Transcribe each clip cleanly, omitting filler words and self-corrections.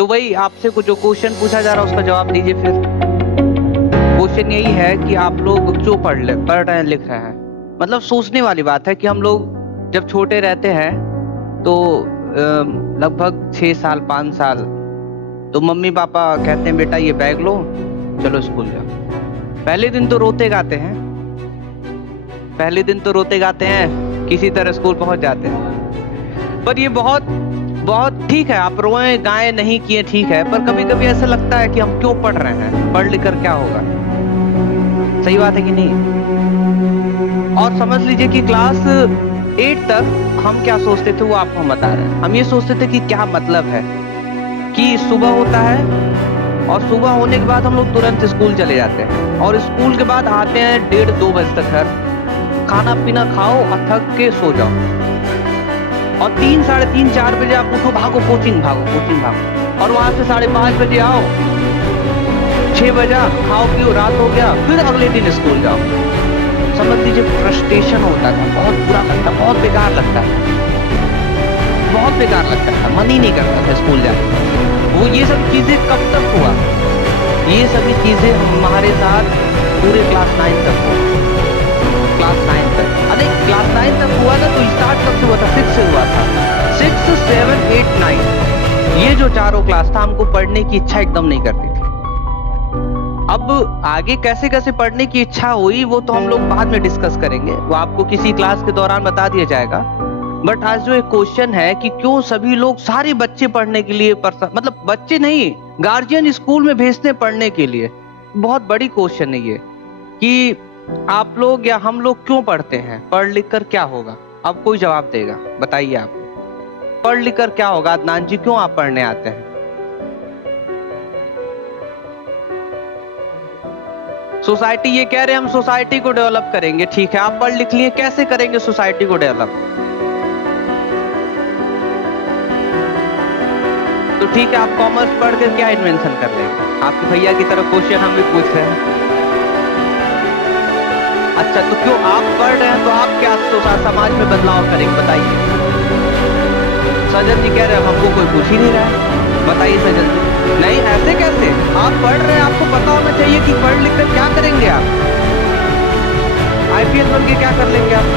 तो वही आपसे जो क्वेश्चन पूछा जा रहा है उसका जवाब दीजिए फिर। क्वेश्चन यही है कि आप लोग क्यों पढ़ रहे हैं, लिख रहे हैं। मतलब सोचने वाली बात है कि हम लोग जब छोटे रहते हैं तो लगभग 6 साल 5 साल तो मम्मी पापा कहते हैं बेटा ये बैग लो, चलो स्कूल जाओ। पहले दिन तो रोते गाते हैं, पहले दिन तो रोते गाते हैं, किसी तरह स्कूल पहुंच जाते हैं। पर ये बहुत बहुत ठीक है, आप रोए गाएं नहीं किए ठीक है, पर कभी कभी ऐसा लगता है कि हम क्यों पढ़ रहे हैं, पढ़ लिख कर क्या होगा। सही बात है कि नहीं। और समझ लीजिए कि क्लास 8 तक हम क्या सोचते थे वो आपको हम बता रहे हैं। हम ये सोचते थे कि क्या मतलब है कि सुबह होता है और सुबह होने के बाद हम लोग तुरंत स्कूल चले जाते हैं और स्कूल के बाद आते हैं 1:30-2 बजे तक घर, खाना पीना खाओ और थक के सो जाओ और 3, 3:30, 4 बजे आप उठो, भागो कोचिंग भागो और वहां से 5:30 बजे आओ, 6 बजे खाओ पियो, रात हो गया, फिर अगले दिन स्कूल जाओ। समझ लीजिए फ्रस्ट्रेशन होता था, बहुत बुरा लगता, बहुत बेकार लगता है, बहुत बेकार लगता था, मन ही नहीं करता था स्कूल जाने। वो ये सब चीजें कब तक हुआ, ये सभी चीजें हमारे साथ पूरे क्लास 9 तक हुआ। क्लास 9 तक, अरे क्लास 9 तक हुआ ना, तो स्टार्ट कब से हुआ था? 6 से हुआ था। 6, 7, 8, 9 ये जो चारों क्लास था हमको पढ़ने की इच्छा एकदम नहीं करती थी। अब आगे कैसे कैसे पढ़ने की इच्छा हुई वो तो हम लोग बाद में डिस्कस करेंगे, वो आपको किसी क्लास के दौरान बता दिया जाएगा। बट आज जो एक क्वेश्चन है कि क्यों सभी लोग, सारे बच्चे पढ़ने के लिए मतलब बच्चे नहीं, गार्जियन स्कूल में भेजते पढ़ने के लिए, बहुत बड़ी क्वेश्चन है ये कि आप लोग या हम लोग क्यों पढ़ते हैं, पढ़ लिख कर क्या होगा। अब कोई जवाब देगा, बताइए आप, पढ़ लिख कर क्या होगा? अदनान जी क्यों आप पढ़ने आते हैं? सोसाइटी ये कह रहे हैं हम सोसाइटी को डेवलप करेंगे, ठीक है, आप पढ़ लिख लिए, कैसे करेंगे सोसाइटी को डेवलप? तो ठीक है, आप कॉमर्स पढ़ कर क्या इन्वेंशन कर लेंगे? आपके भैया की तरफ क्वेश्चन हम भी पूछ रहे हैं। अच्छा, तो क्यों आप पढ़ रहे हैं तो आप क्या समाज में बदलाव करेंगे, बताइए। सजन जी कह रहे हैं हमको कोई पूछ ही नहीं रहा है, बताइए सजन जी। नहीं, ऐसे कैसे? आप पढ़ रहे हैं, आपको पता होना चाहिए कि पढ़ लिख कर क्या करेंगे आप। आईपीएस बन के क्या कर लेंगे आप?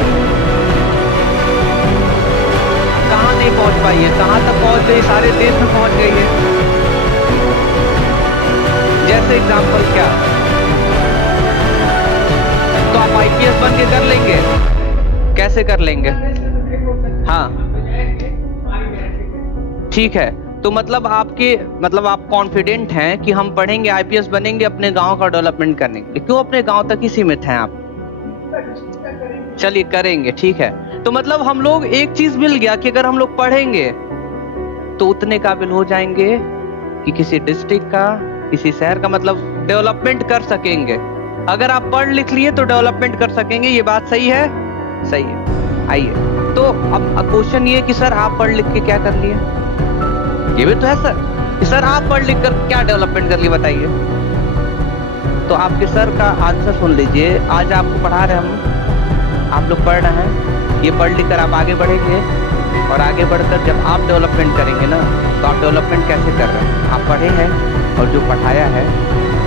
कहाँ नहीं पहुंच पाई है, कहाँ तक पहुंच गई, सारे देश में पहुंच गई है। जैसे एग्जाम्पल क्या, तो आप आईपीएस बन के कर लेंगे, कैसे कर लेंगे? हाँ ठीक है, तो मतलब आप कॉन्फिडेंट हैं कि हम पढ़ेंगे आईपीएस बनेंगे अपने गांव का डेवलपमेंट करने के लिए। क्यों अपने गांव तक ही सीमित हैं आप? चलिए करेंगे, ठीक है। तो मतलब हम लोग एक चीज मिल गया कि अगर हम लोग पढ़ेंगे तो उतने काबिल हो जाएंगे कि किसी डिस्ट्रिक्ट का, किसी शहर का मतलब डेवलपमेंट कर सकेंगे। अगर आप पढ़ लिख लिए तो डेवलपमेंट कर सकेंगे, ये बात सही है? सही है। आइए, तो अब क्वेश्चन ये कि सर आप पढ़ लिख के क्या कर लिए, ये भी तो है सर कि सर आप पढ़ लिख कर क्या डेवलपमेंट कर लिए, बताइए। तो आपके सर का आंसर सुन लीजिए। आज आपको पढ़ा रहे हम, आप लोग पढ़ रहे हैं, ये पढ़ लिख कर आप आगे बढ़ेंगे और आगे बढ़कर जब आप डेवलपमेंट करेंगे ना, तो आप डेवलपमेंट कैसे कर रहे हैं? आप पढ़े हैं और जो पढ़ाया है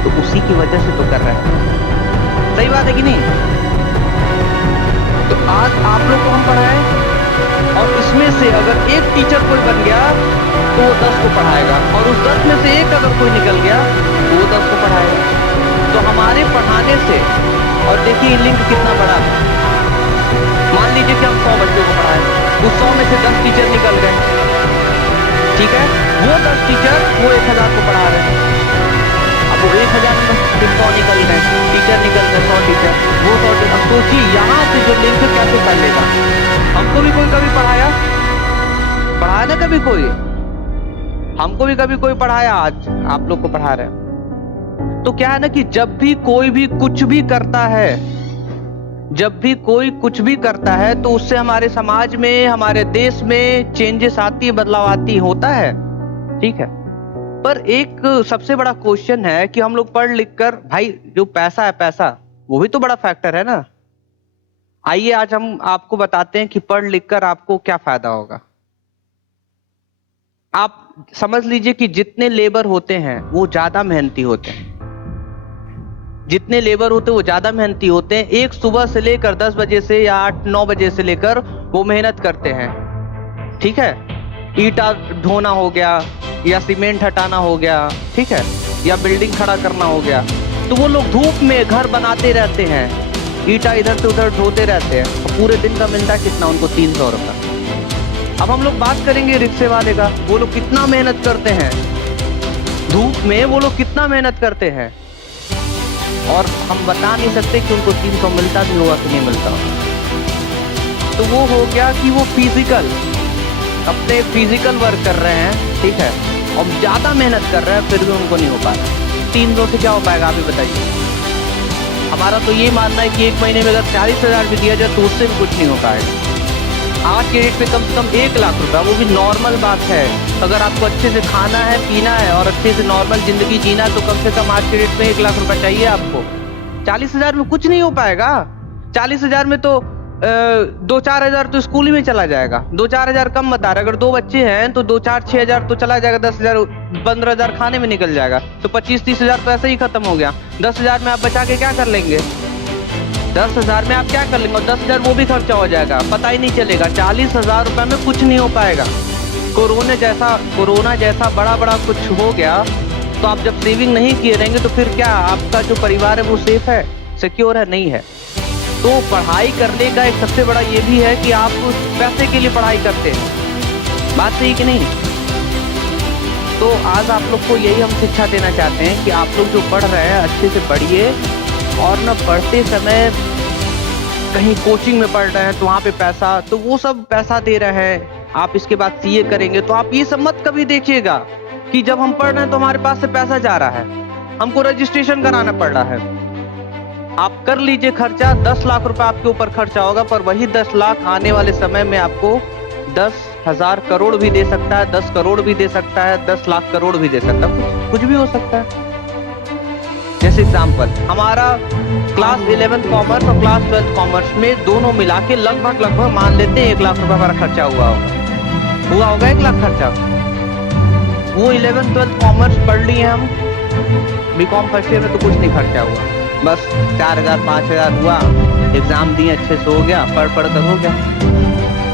तो उसी की वजह से तो कर रहे हैं। सही बात है कि नहीं? तो आज आप लोग को हम पढ़ाएं और इसमें से अगर एक टीचर कोई बन गया तो वो 10 को पढ़ाएगा और उस 10 में से एक अगर कोई निकल गया तो वो 10 को पढ़ाएगा। तो हमारे पढ़ाने से, और देखिए लिंक कितना बड़ा है, मान लीजिए कि हम 100 बच्चों को पढ़ाएं, उस 100 में से 10 टीचर निकल गए, ठीक है, वो 10 टीचर वो 1000 को पढ़ा रहे हैं। अब वो 1000 में 100 निकल गए, टीचर निकल गए 100 टीचर, वो 100 टीचर। अब सोचिए यहाँ से जो लिंक कैसे फैलेगा। हमको भी कोई कभी पढ़ाया ना, कभी कोई हमको भी कभी कोई पढ़ाया, आज आप लोग को पढ़ा रहे हैं। तो क्या है ना कि जब भी कोई भी कुछ भी करता है, जब भी कोई कुछ भी करता है तो उससे हमारे समाज में, हमारे देश में चेंजेस आती है, बदलाव आती होता है, ठीक है। पर एक सबसे बड़ा क्वेश्चन है कि हम लोग पढ़ लिख कर, भाई जो पैसा है, पैसा वो भी तो बड़ा फैक्टर है ना। आइए आज हम आपको बताते हैं कि पढ़ लिख कर आपको क्या फायदा होगा। आप समझ लीजिए कि जितने लेबर होते हैं वो ज्यादा मेहनती होते हैं, जितने लेबर होते हैं वो ज्यादा मेहनती होते हैं। एक सुबह से लेकर 10 बजे से या 8-9 बजे से लेकर वो मेहनत करते हैं, ठीक है। ईटा ढोना हो गया या सीमेंट हटाना हो गया, ठीक है, या बिल्डिंग खड़ा करना हो गया, तो वो लोग धूप में घर बनाते रहते हैं, ईटा इधर से उधर ढोते रहते हैं, और पूरे दिन का मिलता है कितना उनको? 300 रुपये। अब हम लोग बात करेंगे रिक्शे वाले का, वो लोग कितना मेहनत करते हैं धूप में, वो लोग कितना मेहनत करते हैं, और हम बता नहीं सकते कि उनको 300 मिलता भी होगा कि नहीं मिलता होगा। तो वो हो गया कि वो फिजिकल अपने फिजिकल वर्क कर रहे हैं, ठीक है, और ज्यादा मेहनत कर रहे हैं, फिर भी उनको नहीं हो पा रहा। 300 से क्या हो पाएगा, आप ही बताइए। हमारा तो ये मानना है कि एक महीने में अगर 40,000 भी दिया जाए तो उससे भी कुछ नहीं हो पाएगा। आज के रेट पे कम से कम 1 लाख रुपया, वो भी नॉर्मल बात है। अगर आपको अच्छे से खाना है, पीना है और अच्छे से नॉर्मल जिंदगी जीना है, तो कम से कम आज के रेट में 1 लाख रुपया चाहिए आपको। 40,000 में कुछ नहीं हो पाएगा। 40,000 में तो 2-4 हजार तो स्कूल में चला जाएगा। 2-4 हजार कम बता रहे, अगर 2 बच्चे हैं तो 2-4-6 हजार तो चला जाएगा, 10,000 15 हजार खाने में निकल जाएगा, तो 25-30 हजार तो ऐसे ही खत्म हो गया। 10,000 में आप बचा के क्या कर लेंगे? 10,000 में आप क्या कर लेंगे? और 10,000 वो भी खर्चा हो जाएगा, पता ही नहीं चलेगा। 40,000 रुपए में कुछ नहीं हो पाएगा। कोरोना जैसा बड़ा कुछ हो गया, तो आप जब सेविंग नहीं किए रहेंगे तो फिर क्या आपका जो परिवार है वो सेफ है, सिक्योर है? नहीं है। तो पढ़ाई करने का एक सबसे बड़ा ये भी है कि आप पैसे के लिए पढ़ाई करते हैं, बात सही कि नहीं? तो आज आप लोग को यही हम शिक्षा देना चाहते हैं कि आप लोग जो पढ़ रहे हैं अच्छे से पढ़िए, और न पढ़ते समय कहीं कोचिंग में पढ़ रहे हैं तो वहाँ पे पैसा, तो वो सब पैसा दे रहे हैं। आप इसके बाद सीए करेंगे तो आप ये सब मत कभी देखिएगा कि जब हम पढ़ रहे हैं तो हमारे पास से पैसा जा रहा है, हमको रजिस्ट्रेशन कराना पड़ रहा है। आप कर लीजिए खर्चा, 10 लाख रुपए आपके ऊपर खर्चा होगा, पर वही 10 लाख आने वाले समय में आपको 10,000 करोड़ भी दे सकता है, 10 करोड़ भी दे सकता है, 10 लाख करोड़ भी दे सकता है, कुछ भी हो सकता है। जैसे एग्जाम्पल, हमारा क्लास 11th कॉमर्स और क्लास 12th कॉमर्स में दोनों मिला के लगभग मान लेते हैं 1 लाख रुपए हमारा खर्चा हुआ होगा 1 लाख खर्चा। वो 11th 12th कॉमर्स पढ़ लिए हम, बीकॉम फर्स्ट ईयर में तो कुछ नहीं खर्चा हुआ, बस 4,000 5,000 हुआ, एग्जाम दिए अच्छे से हो गया, पढ़ कर हो गया।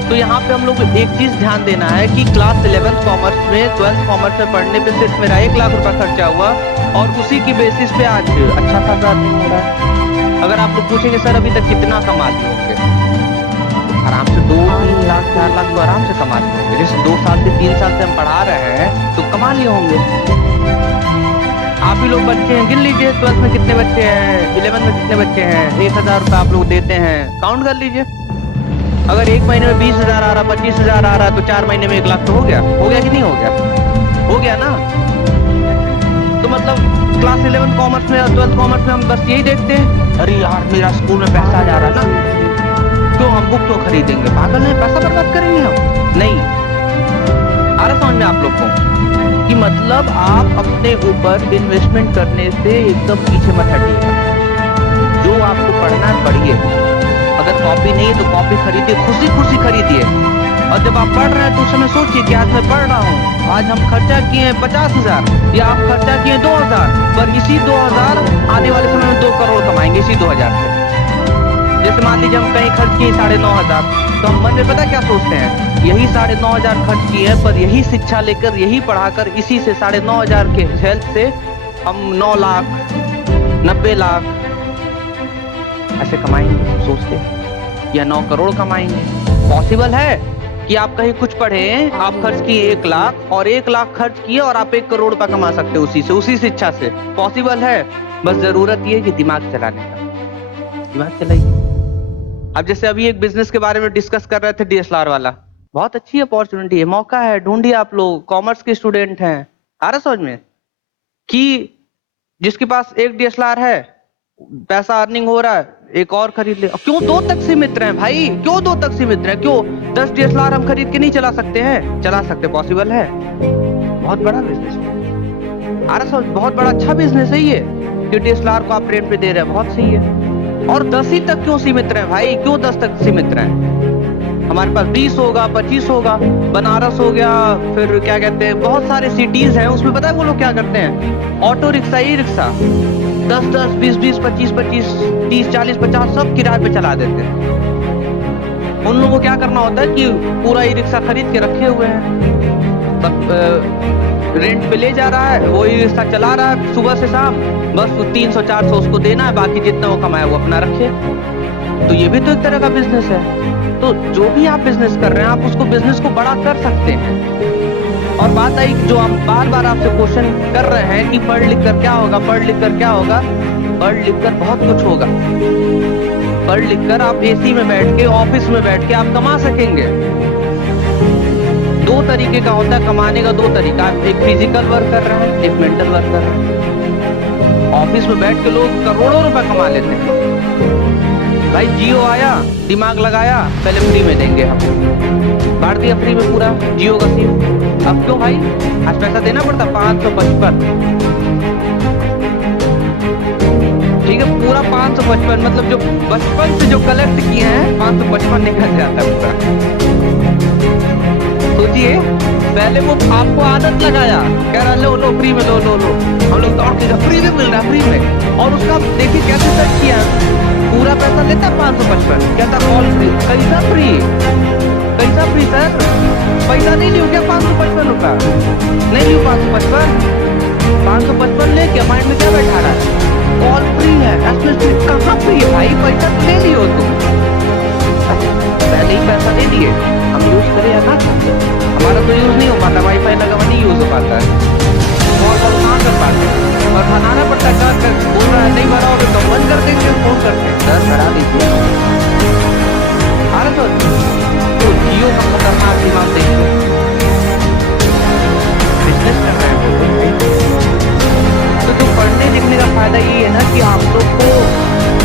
तो यहाँ पे हम लोग एक चीज ध्यान देना है कि क्लास 11th कॉमर्स में 12th कॉमर्स में पढ़ने पे सिर्फ मेरा 1 लाख रुपया खर्चा हुआ, और उसी की बेसिस पे आज अच्छा खासा अर्निंग हो रहा है। अगर आप लोग पूछेंगे सर अभी तक कितना कमाते होंगे, आराम से 2-3 लाख 4 लाख तो आराम से कमाते होंगे। जैसे 2 साल से 3 साल से हम पढ़ा रहे हैं तो कमा लिए होंगे। आप ही लोग बच्चे हैं, गिन लीजिए 12th में कितने बच्चे हैं, 11th में कितने बच्चे हैं, 1,000 रुपये आप लोग देते हैं, काउंट कर लीजिए। अगर एक महीने में 20,000 आ रहा, 25,000 आ रहा, तो 4 महीने में 1 लाख तो हो गया कि नहीं हो गया? हो गया ना। तो मतलब क्लास 11th कॉमर्स में और 12th कॉमर्स में हम बस यही देखते हैं, अरे यार मेरा स्कूल में पैसा जा रहा ना, क्यों हम बुक क्यों खरीदेंगे, पागल है, पैसा बर्बाद करेंगे हम? नहीं आ रहा समझ में आप लोग को कि मतलब आप अपने ऊपर इन्वेस्टमेंट करने से एकदम पीछे मत हटिएगा। जो आपको पढ़ना है पढ़िए, अगर कॉपी नहीं है तो कॉपी खरीदिए, खुशी खरीदिए। और जब आप पढ़ रहे हैं तो उस समय सोचिए कि आज मैं पढ़ रहा हूँ, आज हम खर्चा किए हैं 50,000 या आप खर्चा किए 2,000, पर इसी 2,000 आने वाले समय में 2 करोड़ कमाएंगे इसी 2,000 से। जैसे मान लीजिए हम कहीं खर्च किए 9,500, तो हम मन में पता क्या सोचते हैं, यही 9,500 खर्च किए हैं, पर यही शिक्षा लेकर, यही पढ़ाकर, इसी से 9,500 के हेल्प से हम 9 लाख 90 लाख ऐसे कमाएंगे, सोचते हैं, या 9 करोड़ कमाएंगे। पॉसिबल है कि आप कहीं कुछ पढ़े, आप खर्च किए 1 लाख और 1 लाख खर्च किए और आप 1 करोड़ रुपया कमा सकते हो उसी शिक्षा से, पॉसिबल है। बस जरूरत ये है कि दिमाग चलाने का, दिमाग चलाइए। अब जैसे अभी एक बिजनेस के बारे में डिस्कस कर रहे थे, DSLR वाला, बहुत अच्छी अपॉर्चुनिटी है, मौका है, ढूंढिए। आप लोग कॉमर्स के स्टूडेंट हैं, आ रहा समझ में कि जिसके पास एक DSLR है, पैसा अर्निंग हो रहा है, एक और खरीद ले। क्यों 2 तक सीमित रहे भाई, क्यों 2 तक सीमित रहे? क्यों 10 DSLR हम खरीद के नहीं चला सकते हैं? चला सकते, पॉसिबल है। बहुत बड़ा बिजनेस है, आ रहा समझ, बहुत बड़ा अच्छा बिजनेस है ये कि DSLR को आप रेंट पे दे रहे हैं, बहुत सही है। और 10 ही तक क्यों सीमित रहे भाई, क्यों 10 तक सीमित रहे? हमारे पास 20 होगा, 25 होगा। बनारस हो गया, फिर क्या कहते हैं, बहुत सारे सिटीज हैं, उसमें पता है वो लोग क्या करते हैं, ऑटो रिक्शा, ई रिक्शा 10-10, 20-20, 25-25, 30-40, 50 सब किराए पे चला देते हैं। उन लोगों को क्या करना होता है कि पूरा ई रिक्शा खरीद के रखे हुए हैं, सब रेंट पे ले जा रहा है, वो ई रिक्शा चला रहा है सुबह से शाम, बस 300-400 उसको देना है, बाकी जितना वो कमाया वो अपना रखे। तो ये भी तो एक तरह का बिजनेस है। तो जो भी आप बिजनेस कर रहे हैं, आप उसको बिजनेस को बड़ा कर सकते हैं। और बात आई जो हम बार बार आपसे क्वेश्चन कर रहे हैं कि पढ़ लिख कर क्या होगा, पढ़ लिख कर क्या होगा। पढ़ लिख कर बहुत कुछ होगा। पढ़ लिख कर आप एसी में बैठ के, ऑफिस में बैठ के आप कमा सकेंगे। दो तरीके का होता है कमाने का, दो तरीका, एक फिजिकल वर्क कर रहे हैं, एक मेंटल वर्क कर रहे हैं। ऑफिस में बैठ के लोग करोड़ों रुपए कमा लेते हैं। भाई जियो आया, दिमाग लगाया, पहले फ्री में देंगे हम, बांट दिया फ्री में पूरा जियो का सिम। अब क्यों भाई, आज पैसा देना पड़ता 555, ठीक है, पूरा 555, मतलब जो बचपन से जो कलेक्ट किए हैं 555 निकल जाता है पूरा। सोचिए, पहले वो आपको आदत लगाया, कह रहा लो लो फ्री में, लो लो लो, हम लोग दौड़ के फ्री में मिल रहा, फ्री में, और उसका देखिए कैसे सर्च किया, पूरा पैसा लेता 555, कहता कॉल फ्री, कैसा फ्री, कैसा फ्री सर, पैसा नहीं लियो क्या 555 रुपया, नहीं लियो 555 लेके माइंड में क्या बैठा रहा है, कॉल फ्री है, एसएमएस कहाँ फ्री है भाई, पैसा ले लियो तुम। पहले ही पैसा दे दिए, हम यूज करें या ना, हमारा तो यूज नहीं हो पाता, वाईफाई लगा हुआ नहीं यूज हो पाता है, कॉल कहाँ कर पाते हैं, और बनाना पड़ता है, बोल रहा है नहीं भराओगे तो बंद कर देंगे, फोन करके सर भरा दीजिए। अरे तो जियो का खतरनाक दिमाग देखिए, बिजनेस कर रहे हैं। तो जो पढ़ने लिखने का फायदा ये है ना कि आप लोग को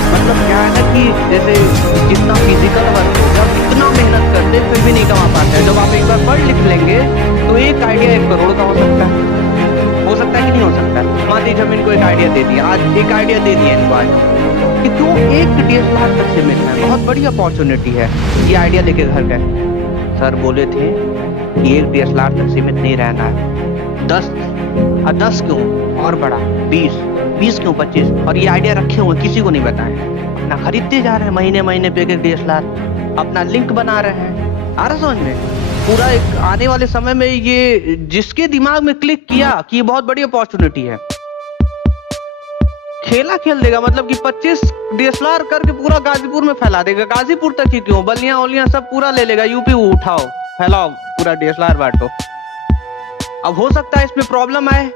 मतलब क्या है ना कि जैसे जितना फिजिकल वर्क होगा, कितना मेहनत करते फिर भी नहीं कमा पाते हैं। जब आप एक बार पढ़ लिख लेंगे तो एक आइडिया 1 करोड़ का हो सकता है कि नहीं हो सकता है। मान लीजिए हम इनको एक आइडिया दे दिया, आज एक आइडिया दे दिया इनको आज कि क्यों एक DSLR तक से मिलना है, बहुत बड़ी अपॉर्चुनिटी है। ये आइडिया लेके घर गए, सर बोले थे कि एक DSLR तक सीमित नहीं रहना है, 10 क्यों और बड़ा 20 क्यों 25, और ये आइडिया रखे हुए किसी को नहीं बताए, अपना खरीदते जा रहे हैं, महीने महीने पे एक DSLR, अपना लिंक बना रहे हैं। आ रहा समझ में, पूरा एक आने वाले समय में ये जिसके दिमाग में क्लिक किया कि ये बहुत बड़ी अपॉर्चुनिटी है, खेला खेल देगा, मतलब कि 25 DSLR करके पूरा गाजीपुर में फैला देगा, गाजीपुर तक ही क्यों, बलिया ओलिया सब पूरा ले लेगा, यूपी उठाओ फैलाओ, पूरा DSLR बांटो। अब हो सकता है इसमें प्रॉब्लम आए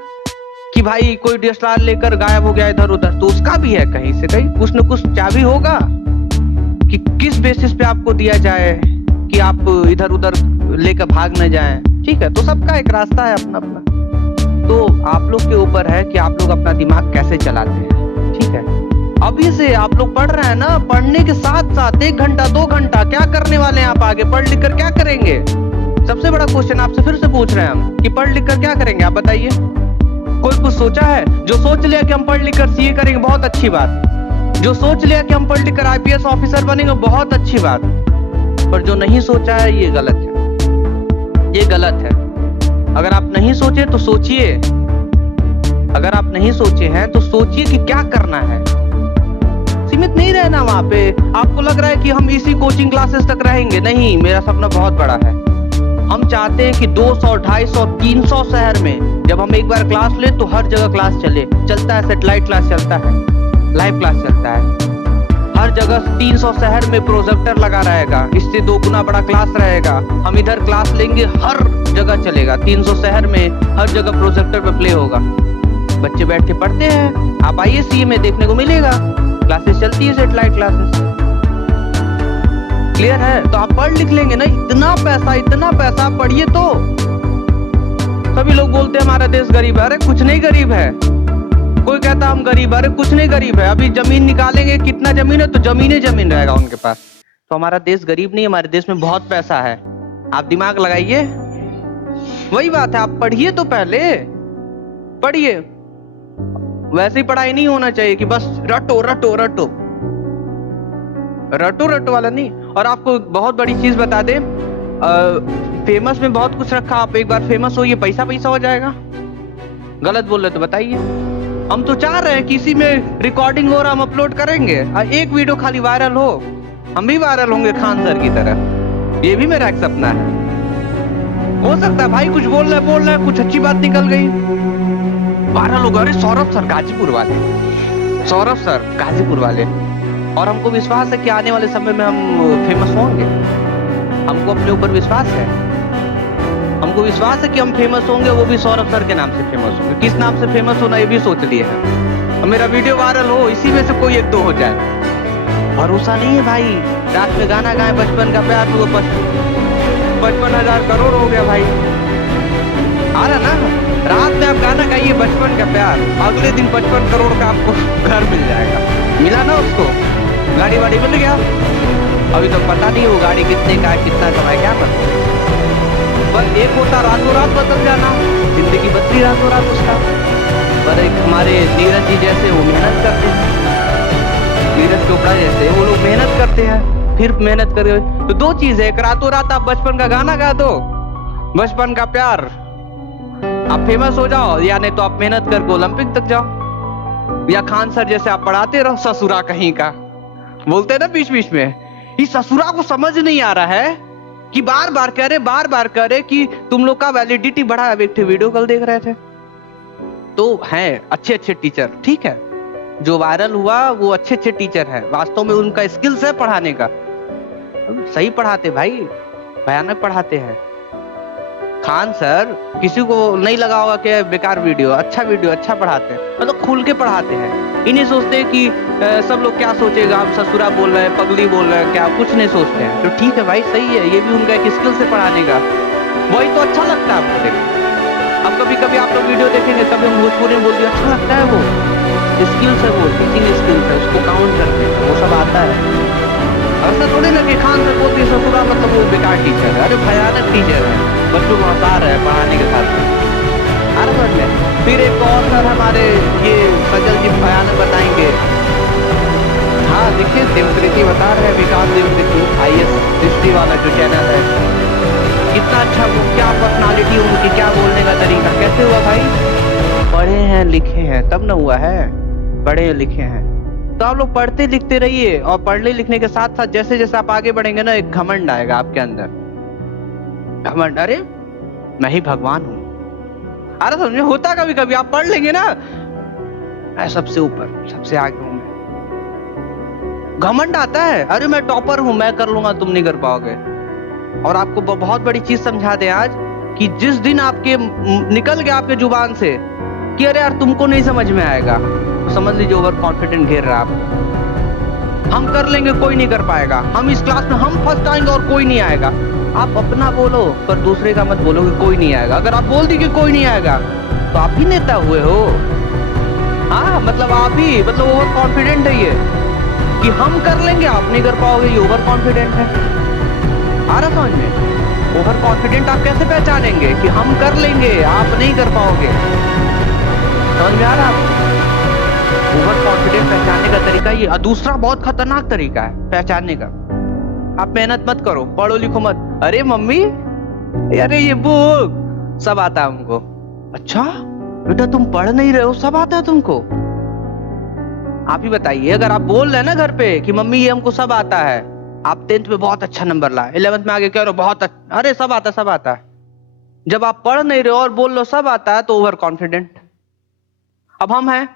कि भाई कोई DSLR लेकर गायब हो गया इधर उधर, तो उसका भी है कहीं से कहीं कुछ न कुछ चाबी होगा कि किस बेसिस पे आपको दिया जाए कि आप इधर उधर लेकर भाग न जाएं, ठीक है। तो सबका एक रास्ता है अपना अपना, तो आप लोग के ऊपर है कि आप लोग अपना दिमाग कैसे चलाते हैं, ठीक है। अभी से आप लोग पढ़ रहे हैं ना, पढ़ने के साथ साथ 1 घंटा 2 घंटा क्या करने वाले हैं आप आगे, पढ़ लिख कर क्या करेंगे। सबसे बड़ा क्वेश्चन आपसे फिर से पूछ रहे हैं हम कि पढ़ लिख कर क्या करेंगे, आप बताइए। कोई कुछ सोचा है? जो सोच लिया कि हम पढ़ लिख कर CA करेंगे, बहुत अच्छी बात। जो सोच लिया कि हम पढ़ लिख कर IPS ऑफिसर बनेंगे, बहुत अच्छी बात। पर जो नहीं सोचा है ये गलत है, ये गलत है। अगर आप नहीं सोचे तो सोचिए, अगर आप नहीं सोचे हैं तो सोचिए कि क्या करना है। सीमित नहीं रहना वहां पे। आपको लग रहा है कि हम इसी कोचिंग क्लासेस तक रहेंगे, नहीं, मेरा सपना बहुत बड़ा है। हम चाहते हैं कि 200, 250, 300 शहर में जब हम एक बार क्लास ले तो हर जगह क्लास चलता है, सेटेलाइट क्लास चलता है, लाइव क्लास चलता है, हर जगह 300 शहर में प्रोजेक्टर लगा रहेगा, इससे 2 गुना बड़ा क्लास रहेगा। हम इधर क्लास लेंगे, हर जगह चलेगा, 300 शहर में हर जगह प्रोजेक्टर पे प्ले होगा, बच्चे बैठ के पढ़ते हैं। आप आइए CA में देखने को मिलेगा, क्लासेस चलती है, सेटेलाइट क्लासेस। क्लियर है? तो आप पढ़ लिख लेंगे ना, इतना पैसा पढ़िए। तो सभी लोग बोलते हैं हमारा देश गरीब है, अरे कुछ नहीं गरीब है। कोई कहता हम गरीब, अरे कुछ नहीं गरीब है। अभी जमीन निकालेंगे, कितना जमीन है, तो जमीन रहेगा उनके पास। तो हमारा देश गरीब नहीं है, हमारे देश में बहुत पैसा है। आप दिमाग लगाइए, वही बात है। आप पढ़िए तो पहले पढ़िए। वैसे ही पढ़ाई नहीं होना चाहिए कि बस रटो रटो रटो रटो रटो वाला नहीं। और आपको बहुत बड़ी चीज बता दे, फेमस में बहुत कुछ रखा, आप एक बार फेमस हो, ये पैसा पैसा हो जाएगा। गलत बोल रहे तो बताइए। हम तो चाह रहे हैं कि इसी में रिकॉर्डिंग हो रहा, हम अपलोड करेंगे, एक वीडियो खाली वायरल हो, हम भी वायरल होंगे खान सर की तरह। ये भी मेरा एक सपना है। हो सकता है भाई कुछ बोल रहा है, कुछ अच्छी बात निकल गई, वायरल होगा। अरे सौरभ सर गाजीपुर वाले, सौरभ सर गाजीपुर वाले, और हमको विश्वास है कि आने वाले समय में हम फेमस होंगे। हमको अपने ऊपर विश्वास है, हमको विश्वास है कि हम फेमस होंगे, वो भी सौरभ सर के नाम से फेमस होंगे। किस नाम से फेमस होना ये भी सोच लिए है। मेरा वीडियो वायरल हो, इसी में से कोई एक दो हो जाए। भरोसा नहीं है भाई, रात में गाना गाए बचपन का प्यार, वो 55,000 करोड़ हो गया भाई। आ रहा ना, रात में आप गाना गाइए बचपन का प्यार, अगले दिन 55 करोड़ का आपको घर मिल जाएगा। मिला ना उसको, गाड़ी वाड़ी मिल गया। अभी तो पता नहीं वो गाड़ी कितने का है, कितना कमाए, क्या पता। बस एक होता रातों रात बदल जाना, जिंदगी बदली रातों रात उसका। पर एक हमारे नीरज जी जैसे वो मेहनत करते हैं, नीरज चोपड़ा जैसे वो लोग मेहनत करते हैं, फिर मेहनत करके तो दो चीज है, एक रातों रात आप बचपन का गाना गा दो, बचपन का प्यार, आप फेमस हो जाओ, या नहीं तो आप मेहनत करके ओलंपिक तक जाओ, या खान सर जैसे आप पढ़ाते रहो ससुरा कहीं का। बोलते ना बीच बीच में, इस ससुरा को समझ नहीं आ रहा है कि बार बार कह रहे कि तुम लोग का वैलिडिटी बढ़ा है। एक वीडियो कल देख रहे थे, तो हैं अच्छे अच्छे टीचर, ठीक है, जो वायरल हुआ वो अच्छे अच्छे टीचर है, वास्तव में उनका स्किल्स है पढ़ाने का, सही पढ़ाते भाई, भयानक पढ़ाते हैं। खान सर किसी को नहीं लगा होगा कि बेकार वीडियो, अच्छा पढ़ाते हैं, मतलब खुल के पढ़ाते हैं। इन्हें सोचते हैं कि सब लोग क्या सोचेगा, हम ससुरा बोल रहे हैं, पगली बोल रहे हैं, क्या कुछ नहीं सोचते हैं। तो ठीक है भाई, सही है, ये भी उनका एक स्किल से पढ़ाने का, वही तो अच्छा लगता है हमको देखो। अब कभी कभी आप लोग वीडियो देखेंगे, कभी हम भोजपुरी में बोल दिया, अच्छा लगता है, वो स्किल्स है, वो टीचिंग स्किल्स है, उसको काउंट करते हैं, वो सब आता है। ऐसा थोड़ी ना कि खान सर बोलती ससुरा मतलब वो बेकार टीचर है, अरे भयानक टीचर है, बच्चों को हंसा रहे हैं पढ़ाने के साथ में। अरे समझ में। फिर एक और सर हमारे ये सजल जी भयानक बताएंगे। हाँ देखिए, देवकृति बता रहे हैं, विकास देवकृति IAS हिस्ट्री वाला जो चैनल है, कितना अच्छा, वो क्या पर्सनालिटी उनकी, क्या बोलने का तरीका, कैसे हुआ भाई, पढ़े हैं लिखे हैं तब न हुआ है, पढ़े लिखे हैं। तो आप लोग पढ़ते लिखते रहिए, और पढ़ने लिखने के साथ साथ जैसे जैसे आप आगे बढ़ेंगे ना, एक घमंड आएगा आपके अंदर, घमंड, अरे मैं ही भगवान हूं। अरे समझे, होता कभी कभी आप पढ़ लेंगे ना, मैं सबसे ऊपर सबसे आगे हूं, मैं घमंड आता है, अरे मैं टॉपर हूं, मैं कर लूंगा, तुम नहीं कर पाओगे। और आपको बहुत बड़ी चीज समझा दे आज, कि जिस दिन आपके निकल गया आपके जुबान से कि अरे यार तुमको नहीं समझ में आएगा, तो समझ लीजिए ओवर कॉन्फिडेंट घेर रहा आप। हम कर लेंगे, कोई नहीं कर पाएगा, हम इस क्लास में हम फर्स्ट आएंगे और कोई नहीं आएगा। आप अपना बोलो, पर दूसरे का मत बोलो कि कोई नहीं आएगा। अगर आप बोल दी कि कोई नहीं आएगा, तो आप ही नेता हुए हो। हाँ मतलब आप ही, मतलब ओवर कॉन्फिडेंट है ये, कि हम कर लेंगे आप नहीं कर पाओगे, ये ओवर कॉन्फिडेंट है। आ रहा समझ में? ओवर कॉन्फिडेंट आप कैसे पहचानेंगे कि हम कर लेंगे आप नहीं कर पाओगे? समझ में आ रहा आपको? ओवर कॉन्फिडेंट पहचानने का तरीका ये। दूसरा बहुत खतरनाक तरीका है पहचानने का, आप मेहनत मत करो, पढ़ो लिखो मत। अरे मम्मी, अरे ये बुक सब आता है हमको। अच्छा बेटा तुम पढ़ नहीं रहे हो, सब आता है तुमको? आप ही बताइए, अगर आप बोल रहे हैं ना घर पे कि मम्मी ये हमको सब आता है, आप 10th में बहुत अच्छा नंबर लाए, 11th में आगे कह रहे हो बहुत अच्छा, अरे सब आता सब आता है। जब आप पढ़ नहीं रहे हो और बोल लो सब आता है, तो ओवर कॉन्फिडेंट। अब हम हैं,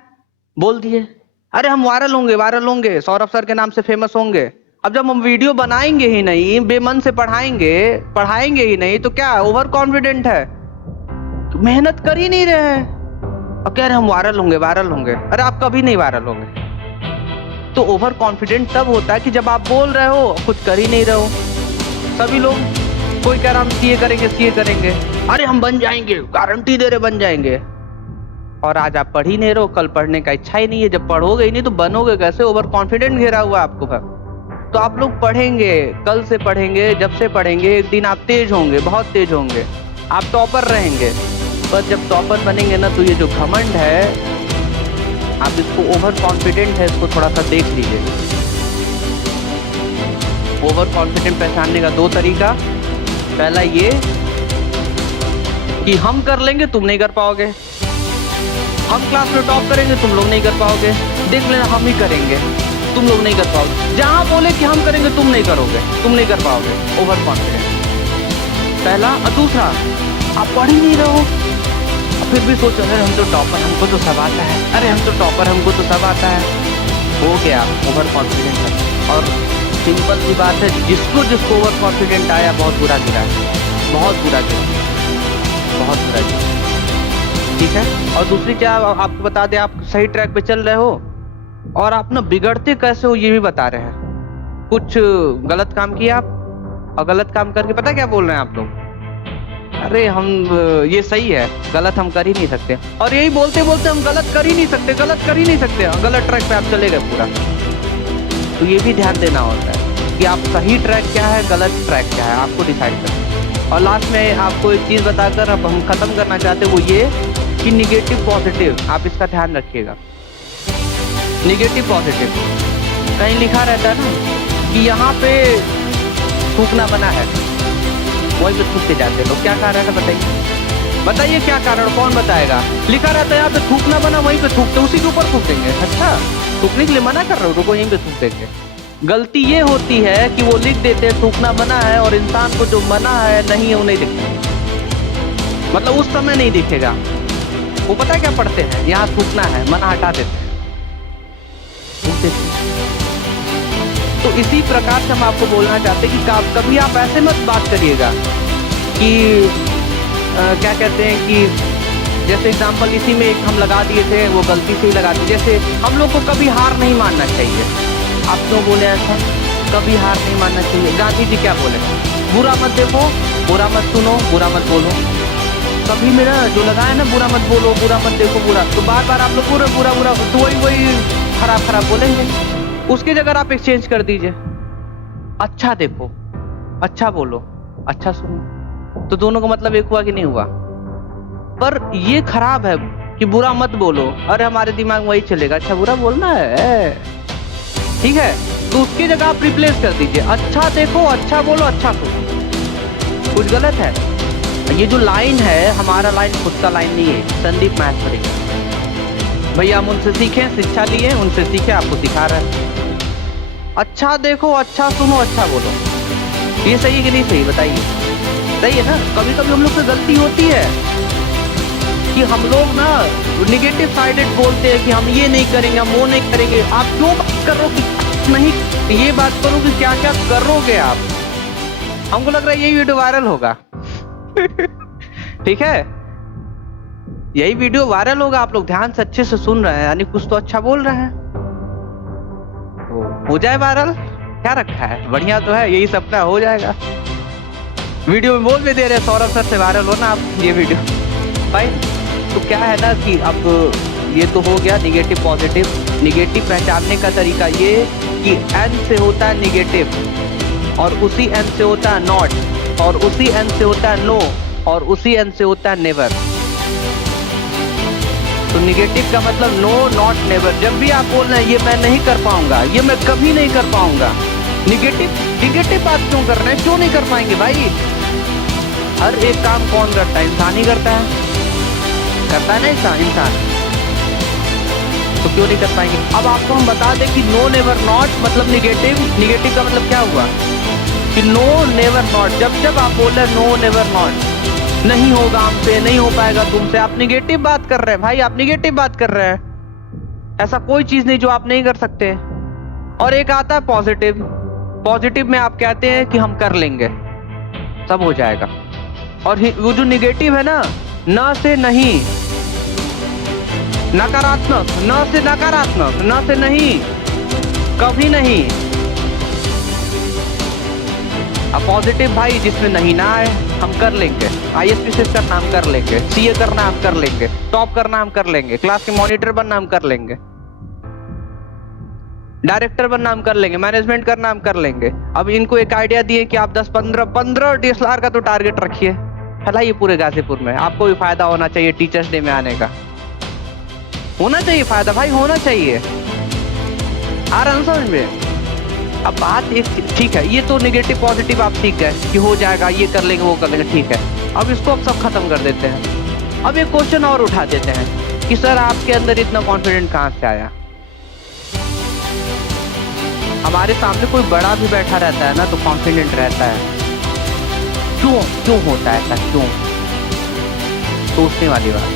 बोल दिए अरे हम वायरल होंगे, सौरभ सर के नाम से फेमस होंगे। अब जब हम वीडियो बनाएंगे ही नहीं, बेमन से पढ़ाएंगे ही नहीं, तो क्या ओवर कॉन्फिडेंट है? तो मेहनत कर ही नहीं रहे हैं और कह रहे हम वायरल होंगे। अरे आप कभी नहीं वायरल होंगे। तो ओवर कॉन्फिडेंट तब होता है कि जब आप बोल रहे हो, कुछ कर ही नहीं रहे हो। सभी लोग, कोई कह रहा हम सीए करेंगे, अरे हम बन जाएंगे, गारंटी दे रहे बन जाएंगे, और आज आप पढ़ ही नहीं रहे हो, कल पढ़ने का इच्छा ही नहीं है। जब पढ़ोगे ही नहीं तो बनोगे कैसे? ओवर कॉन्फिडेंट घेरा हुआ आपको पर। तो आप लोग पढ़ेंगे, कल से पढ़ेंगे, जब से पढ़ेंगे, एक दिन आप तेज होंगे, बहुत तेज होंगे, आप टॉपर रहेंगे। पर जब टॉपर बनेंगे ना, तो ये जो घमंड है, आप इसको, ओवर कॉन्फिडेंट है, इसको थोड़ा सा देख लीजिए। ओवर कॉन्फिडेंट पहचानने का दो तरीका। पहला ये कि हम कर लेंगे, तुम नहीं कर पाओगे। हम क्लास में टॉप करेंगे, तुम लोग नहीं कर पाओगे। देख लेना, हम ही करेंगे, तुम लोग नहीं कर पाओगे। जहां बोले कि हम करेंगे, तुम नहीं करोगे, तुम नहीं कर पाओगे। ओवर कॉन्फिडेंट पहला। और दूसरा, आप पढ़ ही नहीं रहे हो, फिर भी सोचो अरे हम तो टॉपर, हमको तो सब आता है, अरे हम तो टॉपर, हमको तो सब आता है। हो गया ओवर कॉन्फिडेंट है। और सिंपल सी बात है, जिसको जिसको ओवर कॉन्फिडेंट आया बहुत बुरा गिरा है, बहुत बुरा गिरा, बहुत बुरा गिरा। ठीक है। और दूसरी क्या आपको बता दें, आप सही ट्रैक पे चल रहे हो और आप ना बिगड़ते कैसे हो ये भी बता रहे हैं। कुछ गलत काम किया आप, और गलत काम करके पता क्या बोल रहे हैं आप लोग, अरे हम ये सही है, गलत हम कर ही नहीं सकते। और यही बोलते बोलते हम गलत कर ही नहीं सकते, गलत कर ही नहीं सकते, गलत ट्रैक पे आप चले गए पूरा। तो ये भी ध्यान देना होता है कि आप सही ट्रैक क्या है, गलत ट्रैक क्या है, आपको डिसाइड करना। और लास्ट में आपको एक चीज बताकर अब हम खत्म करना चाहते हैं, वो ये कि निगेटिव पॉजिटिव, आप इसका ध्यान रखिएगा। निगेटिव पॉजिटिव कहीं लिखा रहता है ना कि यहाँ पे थूकना बना है, वहीं पे थूकते जाते हैं लोग। क्या कारण है बताइए, बताइए क्या कारण, कौन बताएगा। लिखा रहता है यहाँ पे थूकना बना, वहीं पे थूकते, उसी के ऊपर थूक देंगे। अच्छा, थूकने के लिए मना कर रहे हो, रुको यहीं पे थूक देंगे। गलती ये होती है कि वो लिख देते हैं थूकना मना है, और इंसान को जो मना है नहीं है वो नहीं दिखता, मतलब उस समय नहीं दिखेगा। वो पता क्या पढ़ते हैं, यहाँ थूकना है, मना हटा देते हैं। तो इसी प्रकार से हम आपको बोलना चाहते हैं कि कभी आप ऐसे मत बात करिएगा कि क्या कहते हैं कि जैसे एग्जांपल इसी में एक हम लगा दिए थे, वो गलती से ही लगा दिए। जैसे हम लोग को कभी हार नहीं मानना चाहिए। आप क्यों बोले ऐसा, कभी हार नहीं मानना चाहिए। गांधी जी क्या बोले, बुरा मत देखो, बुरा मत सुनो, बुरा मत बोलो। कभी मेरा जो लगा है ना, बुरा मत बोलो, बुरा मत देखो, बुरा, तो बार बार आप लोग पूरा बुरा बुरा तो वही खराब खराब बोलेंगे। उसकी जगह आप एक्सचेंज कर दीजिए, अच्छा देखो, अच्छा बोलो, अच्छा सुनो, तो दोनों का मतलब एक हुआ कि नहीं हुआ। पर ये खराब है कि बुरा मत बोलो, अरे हमारे दिमाग में वही चलेगा, अच्छा बुरा बोलना है, ठीक है, तो उसकी जगह आप रिप्लेस कर दीजिए, अच्छा देखो, अच्छा बोलो, अच्छा सुनो। कुछ गलत है? ये जो लाइन है, हमारा लाइन खुद का लाइन नहीं है, संदीप महतरी भैया, हम उनसे सीखें, शिक्षा लिए, उनसे सीखे, आपको सिखा रहे हैं। अच्छा देखो, अच्छा सुनो, अच्छा बोलो, ये सही है कि नहीं सही बताइए? सही है ना। कभी कभी हम लोग से गलती होती है कि हम लोग ना निगेटिव साइडेड बोलते हैं कि हम ये नहीं करेंगे, हम वो नहीं करेंगे। आप क्यों बात कर रहे हो कि नहीं, ये बात करो कि क्या क्या करोगे आप। हमको लग रहा है यही वीडियो वायरल होगा ठीक है, यही वीडियो वायरल होगा। आप लोग ध्यान से अच्छे से सुन रहे हैं, यानी कुछ तो अच्छा बोल रहे हैं, हो जाए वायरल। क्या रखा है, बढ़िया तो है, यही सपना हो जाएगा। वीडियो में बोल भी दे रहे हैं सौरभ सर से वायरल हो ना आप ये वीडियो भाई। तो क्या है ना कि अब ये तो हो गया निगेटिव पॉजिटिव। निगेटिव पहचानने का तरीका ये कि एन से होता है निगेटिव, और उसी एन से होता है नॉट, और उसी एन से होता है नो, और उसी एन से होता है नेवर। तो निगेटिव का मतलब नो, नॉट, नेवर। जब भी आप बोल रहे हैं ये मैं नहीं कर पाऊंगा, ये मैं कभी नहीं कर पाऊंगा, निगेटिव बात क्यों कर रहे हैं, क्यों नहीं कर पाएंगे भाई। हर एक काम कौन करता है, इंसान ही करता है, करता है ना इंसान, तो क्यों नहीं कर पाएंगे। अब आपको हम बता दें कि नो, नेवर, नॉट मतलब निगेटिव का मतलब क्या हुआ कि नो, नेवर, नॉट। जब जब आप बोल रहे नो, नेवर, नॉट, नहीं होगा हमसे, नहीं हो पाएगा तुमसे, आप निगेटिव बात कर रहे हैं भाई, आप निगेटिव बात कर रहे हैं। ऐसा कोई चीज नहीं जो आप नहीं कर सकते। और एक आता है पॉजिटिव। पॉजिटिव में आप कहते हैं कि हम कर लेंगे, सब हो जाएगा। और वो जो निगेटिव है ना, न से नहीं, नकारात्मक, न से नकारात्मक, न से नहीं, कभी नहीं। अब पॉजिटिव भाई जिसमें नहीं ना आए, हम कर लेंगे। ISPCS करना हम कर लेंगे, CA करना हम कर लेंगे, टॉप करना हम कर लेंगे, क्लास के मॉनिटर बनना हम कर लेंगे, डायरेक्टर बनना हम कर लेंगे, मैनेजमेंट करना हम कर लेंगे। अब इनको एक आइडिया दिए कि आप 10-15 DSLR का तो टारगेट रखिए, फैलाइए पूरे गाजीपुर में। आपको भी फायदा होना चाहिए टीचर्स डे में आने का, होना चाहिए फायदा भाई, होना चाहिए। आ रहा है समझ में। अब बात एक ठीक है, ये तो नेगेटिव पॉजिटिव आप सीख गए कि हो जाएगा, ये कर लेंगे वो कर लेंगे, ठीक है। अब इसको अब सब खत्म कर देते हैं। अब एक क्वेश्चन और उठा देते हैं कि सर आपके अंदर इतना कॉन्फिडेंट कहाँ से आया? हमारे सामने कोई बड़ा भी बैठा रहता है ना तो कॉन्फिडेंट रहता है। क्यों क्यों होता है ऐसा, क्यों? सोचने वाली बात।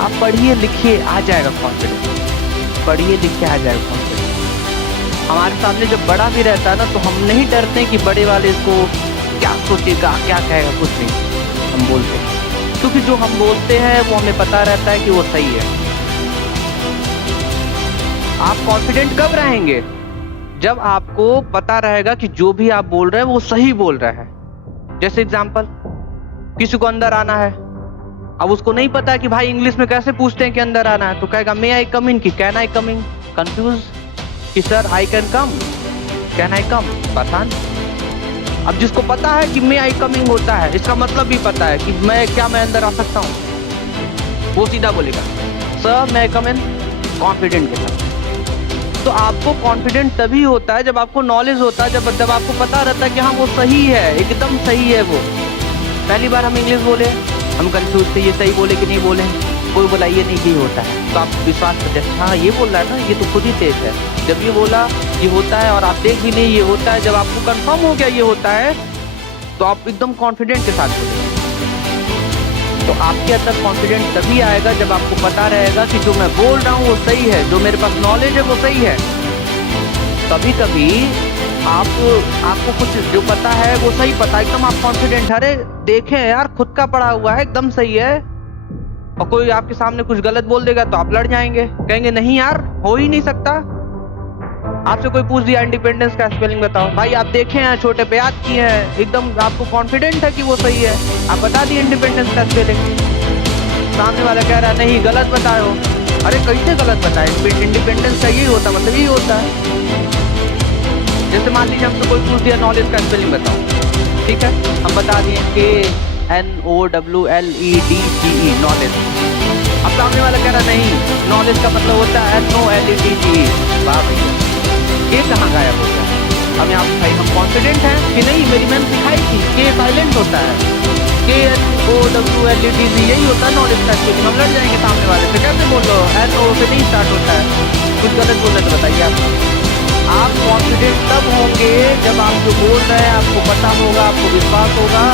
आप पढ़िए लिखिए आ जाएगा कॉन्फिडेंस, पढ़िए लिखिए आ जाएगा कॉन्फिडेंस। हमारे सामने जब बड़ा भी रहता है ना तो हम नहीं डरते कि बड़े वाले इसको क्या सोचेगा क्या कहेगा, कुछ नहीं, हम बोलते हैं क्योंकि जो हम बोलते हैं वो हमें पता रहता है कि वो सही है। आप कॉन्फिडेंट कब रहेंगे? जब आपको पता रहेगा कि जो भी आप बोल रहे हैं वो सही बोल रहा है। जैसे एग्जांपल, किसी को अंदर आना है, अब उसको नहीं पता है कि भाई इंग्लिश में कैसे पूछते हैं कि अंदर आना है, तो कहेगा मे आई कम इन की can I come in, confuse कि sir I can come, can I come, पता नहीं। अब जिसको पता है कि मे आई कमिंग होता है, इसका मतलब भी पता है कि मैं अंदर आ सकता हूँ, वो सीधा बोलेगा सर मैं कम इन, कॉन्फिडेंट के साथ। तो आपको कॉन्फिडेंट तभी होता है जब आपको नॉलेज होता है, जब आपको पता रहता है कि हाँ वो सही है, एकदम सही है वो। पहली बार हम इंग्लिश बोले, हम कंफ्यूज थे ये सही बोले कि नहीं बोले, कोई बोला ये नहीं ये होता है, तो आप विश्वास करते हैं हाँ ये बोल रहा है ना, ये तो खुद ही तेज है। जब ये बोला ये होता है और आप देख भी नहीं ये होता है, जब आपको कंफर्म हो गया ये होता है तो आप एकदम कॉन्फिडेंट के साथ बोलेंगे। तो आपके अंदर कॉन्फिडेंट तभी आएगा जब आपको पता रहेगा कि जो मैं बोल रहा हूँ वो सही है, जो मेरे पास नॉलेज है वो सही है। कभी कभी आपको कुछ जो पता है वो सही पता, एकदम आप कॉन्फिडेंट, अरे देखें यार खुद का पढ़ा हुआ है एकदम सही है, और कोई आपके सामने कुछ गलत बोल देगा तो आप लड़ जाएंगे, कहेंगे नहीं यार हो ही नहीं सकता। आपसे कोई पूछ दिया इंडिपेंडेंस का स्पेलिंग बताओ, भाई आप देखे हैं छोटे पे याद किए हैं, एकदम आपको कॉन्फिडेंट है कि वो सही है, आप बता दिए इंडिपेंडेंस का स्पेलिंग। सामने वाला कह रहा है नहीं गलत बताए हो, अरे कैसे गलत बताए, इंडिपेंडेंस का यही होता मतलब यही होता है। जैसे मान लीजिए हमसे कोई पूछ दिया नॉलेज का स्पेलिंग बताओ, ठीक है, हम बता दिए KNOWLEDGE, नॉलेज। अब सामने वाला कह रहा नहीं नॉलेज का मतलब होता है NOLEDGE, वाह भैया ये कहाँ गायब हो गया? हम यहाँ भाई हम कॉन्फिडेंट हैं कि नहीं, मेरी मैम सिखाई थी के साइलेंट होता है, KNOWLEDGE यही होता है नॉलेज का स्पेलिंग। हम लड़ जाएंगे सामने वाले से, कैसे बोल लो NO से नहीं स्टार्ट होता है, कुछ गलत बोल रहे तो बताइए आप कॉन्फिडेंट तब होंगे जब आप जो बोल रहे हैं आपको पता होगा, आपको विश्वास होगा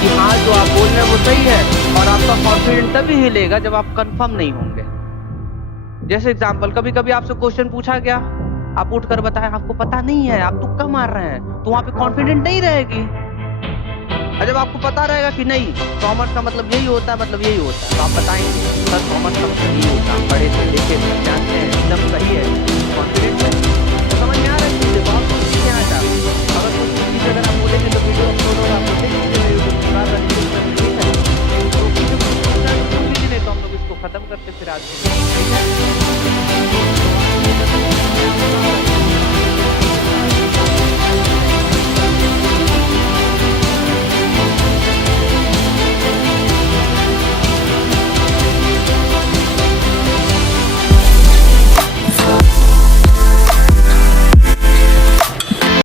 कि हाँ जो आप बोल रहे हैं वो सही है, और आपका कॉन्फिडेंट तभी हिलेगा जब आप कंफर्म नहीं होंगे। जैसे एग्जांपल, कभी कभी आपसे क्वेश्चन पूछा गया, आप उठकर बताएं आपको पता नहीं है, आप तुक्का मार रहे हैं, तो वहां पे कॉन्फिडेंट नहीं रहेगी। और जब आपको पता रहेगा कि नहीं कॉमर्स का मतलब यही होता है, मतलब यही होता है, तो आप बताएंगे सर कॉमर्स का मतलब यही होता है, पढ़े थे